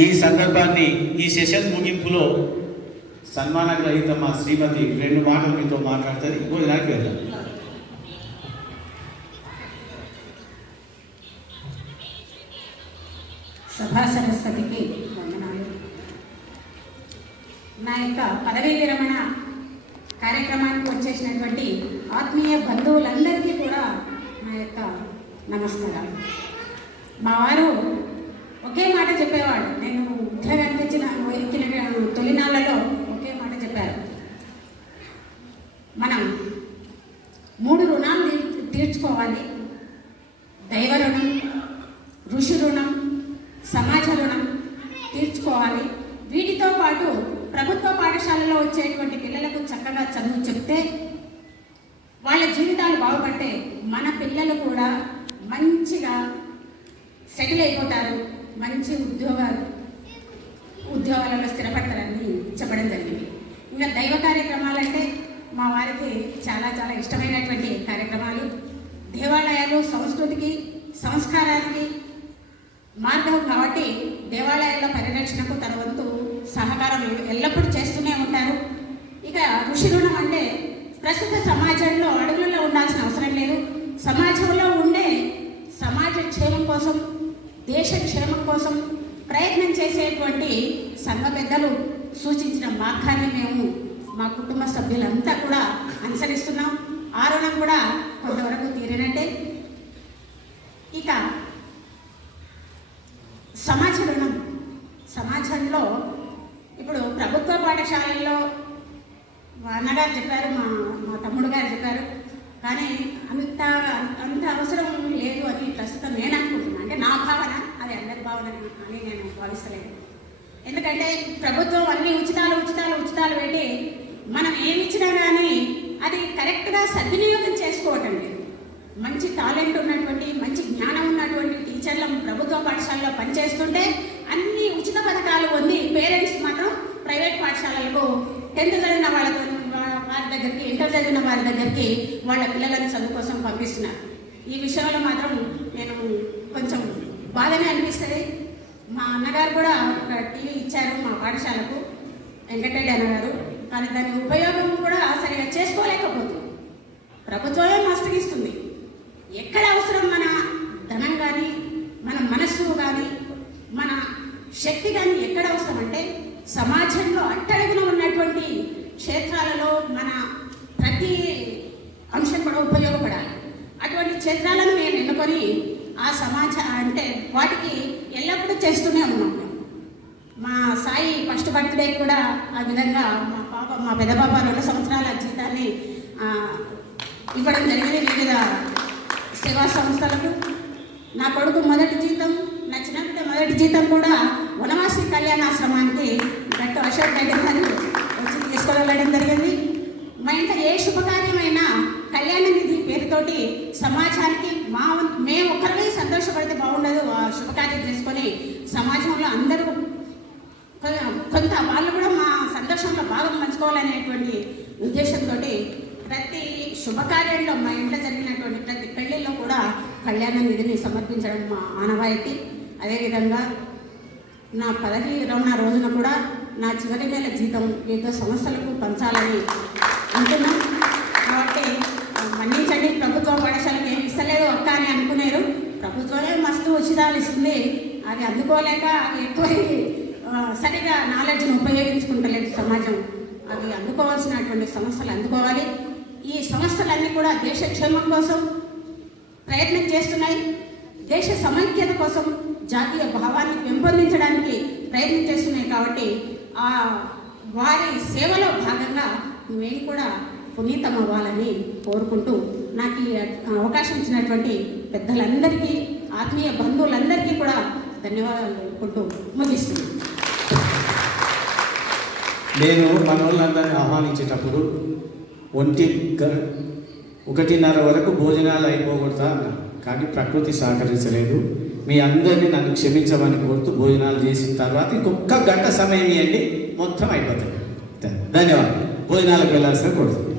ఈ సందర్భాన్ని ఈ సెషన్ ముగింపులో సన్మాన గ్రహీత మా శ్రీమతి రెండు మాటలు మీతో మాట్లాడుతుంది భోజనానికి వెళ్దాం. సభా సరస్వతికి వందనాలు. నా యొక్క పదవీ విరమణ కార్యక్రమానికి వచ్చేసినటువంటి ఆత్మీయ బంధువులందరికీ కూడా నా యొక్క నమస్కారాలు. మా వారు ఒకే మాట చెప్పేవాడు నేను ఉద్యోగానికి వచ్చిన ఎక్కిన తొలినాళ్ళలో ఒకే మాట చెప్పారు మనం మూడు రుణాలు తీర్చుకోవాలి. దైవ రుణం ఋషి రుణం సమాజ రుణం తీర్చుకోవాలి. వీటితో పాటు ప్రభుత్వ పాఠశాలలో వచ్చేటువంటి పిల్లలకు చక్కగా చదువు చెప్తే వాళ్ళ జీవితాలు బాగుపడితే మన పిల్లలు కూడా మంచిగా సెటిల్ అయిపోతారు. మంచి ఉద్యోగాలు ఉద్యోగాలలో స్థిరపడతారని చెప్పడం జరిగింది. ఇంకా దైవ కార్యక్రమాలంటే మా వారికి చాలా చాలా ఇష్టమైనటువంటి కార్యక్రమాలు. దేవాలయాలు సంస్కృతికి సంస్కారానికి మార్గం కాబట్టి దేవాలయాల పరిరక్షణకు తన వంతు సహకారం ఎల్లప్పుడూ చేస్తూనే ఉంటారు. ఇక ఋషి రుణం అంటే ప్రస్తుత సమాజంలో అడుగులలో ఉండాల్సిన అవసరం లేదు. సమాజంలో ఉండే సమాజ క్షేమం కోసం దేశ క్షేమం కోసం ప్రయత్నం చేసేటువంటి సంఘ పెద్దలు సూచించిన మార్గాన్ని మేము మా కుటుంబ సభ్యులంతా కూడా అనుసరిస్తున్నాం. ఆ రుణం కూడా కొంతవరకు తీరినట్టే. ఇక సమాజ రుణం. సమాజంలో ఇప్పుడు ప్రభుత్వ పాఠశాలల్లో మా అన్నగారు చెప్పారు మా మా తమ్ముడు గారు చెప్పారు. కానీ అంత అంత అవసరం లేదు అని ప్రస్తుతం నేను అనుకుంటున్నాను అంటే నా భావన అది అందరి భావన అని నేను భావిస్తలేను. ఎందుకంటే ప్రభుత్వం అన్ని ఉచితాలు ఉచితాలు ఉచితాలు పెట్టి మనం ఏమిచ్చినా కానీ అది కరెక్ట్గా సద్వినియోగం చేసుకోవటం లేదు. మంచి టాలెంట్ ఉన్నటువంటి మంచి జ్ఞానం ఉన్నటువంటి టీచర్లు ప్రభుత్వ పాఠశాలలో పనిచేస్తుంటే అన్ని ఉచిత పథకాలు పొంది పేరెంట్స్ మాత్రం ప్రైవేట్ పాఠశాలలకు టెన్త్ చదివిన వాళ్ళతో వారి దగ్గరికి ఇంటర్ చదివిన వారి దగ్గరికి వాళ్ళ పిల్లలను చదువు కోసం పంపిస్తున్నారు. ఈ విషయంలో మాత్రం నేను కొంచెం బాధనే అనిపిస్తుంది. మా అన్నగారు కూడా ఒక టీవీ ఇచ్చారు మా పాఠశాలకు వెంకటరెడ్డి అన్నగారు. కానీ దాని ఉపయోగం కూడా సరిగా చేసుకోలేకపోతుంది. ప్రభుత్వమే మస్తగిస్తుంది ఎక్కడ అవసరం మన ధనం కానీ మన మనస్సు కానీ మన శక్తి కానీ ఎక్కడ అవసరం అంటే సమాజంలో అట్టడుగున ఉన్నటువంటి క్షేత్రాలలో మన ప్రతి అంశం కూడా ఉపయోగపడాలి. అటువంటి క్షేత్రాలను మేము ఎన్నుకొని ఆ సమాజ అంటే వాటికి ఎల్లప్పుడూ చేస్తూనే ఉన్నాం. మా సాయి ఫస్ట్ బర్త్డే కూడా ఆ విధంగా మా పాప మా పెద్ద పాప రెండు సంవత్సరాల జీతాన్ని ఇవ్వడం జరిగింది వివిధ సేవా సంస్థలకు. నా కొడుకు మొదటి జీతం నా చిన్నపిల్ల మొదటి జీతం కూడా వనవాసి కళ్యాణాశ్రమానికి డాక్టర్ అశోక్ రెడ్డి గారు వచ్చి తీసుకెళ్ళడం జరిగింది. మా ఇంట్లో ఏ శుభకార్యమైనా కళ్యాణ నిధి పేరుతోటి సమాజానికి మా మేము ఒకరిని సంతోషపడితే బాగుండదు. ఆ శుభకార్యం చేసుకొని సమాజంలో అందరూ కొ- కొంత వాళ్ళు కూడా మా సంతోషంలో భాగం పంచుకోవాలనేటువంటి ఉద్దేశంతో ప్రతి శుభకార్యంలో మా ఇంట్లో జరిగినటువంటి ప్రతి పెళ్ళిలో కూడా కళ్యాణ నిధిని సమర్పించడం మా ఆనవాయితీ. అదేవిధంగా నా పదవి విరమణ రోజున కూడా నా చివరి నెల జీతం వివిధ సంస్థలకు పంచాలని అంటున్నాం. కాబట్టి మన్నించండి ప్రభుత్వ పాఠశాలకు ఏమి ఇస్తలేదు ఒక్క అని అనుకునేరు. ప్రభుత్వమే మస్తు ఉచితాలు ఇస్తుంది. అది అందుకోలేక అది ఎక్కువ సరిగా నాలెడ్జ్ని ఉపయోగించుకుంటలేదు సమాజం. అవి అందుకోవాల్సినటువంటి సంస్థలు అందుకోవాలి. ఈ సంస్థలన్నీ కూడా దేశ క్షేమం కోసం ప్రయత్నం చేస్తున్నాయి. దేశ సమైక్యత కోసం జాతీయ భావాన్ని పెంపొందించడానికి ప్రయత్నం చేస్తున్నాయి కాబట్టి ఆ వారి సేవలో భాగంగా మేము కూడా పునీతం అవ్వాలని కోరుకుంటూ నాకు ఈ అవకాశం ఇచ్చినటువంటి పెద్దలందరికీ ఆత్మీయ బంధువులందరికీ కూడా ధన్యవాదాలు తెలుపుకుంటూ ముగిస్తున్నాను. నేను మన ఆహ్వానించేటప్పుడు ఒంటి గ- ఒకటిన్నర వరకు భోజనాలు అయిపోకూడదా అన్నా కానీ ప్రకృతి సహకరించలేదు. మీ అందరినీ నన్ను క్షమించమని కోరుతూ భోజనాలు చేసిన తర్వాత ఇంకొక గంట సమయం ఇవ్వండి మొత్తం అయిపోతుంది. ధన్యవాదాలు. భోజనాలకు వెళ్ళాల్సిన కోరుతుంది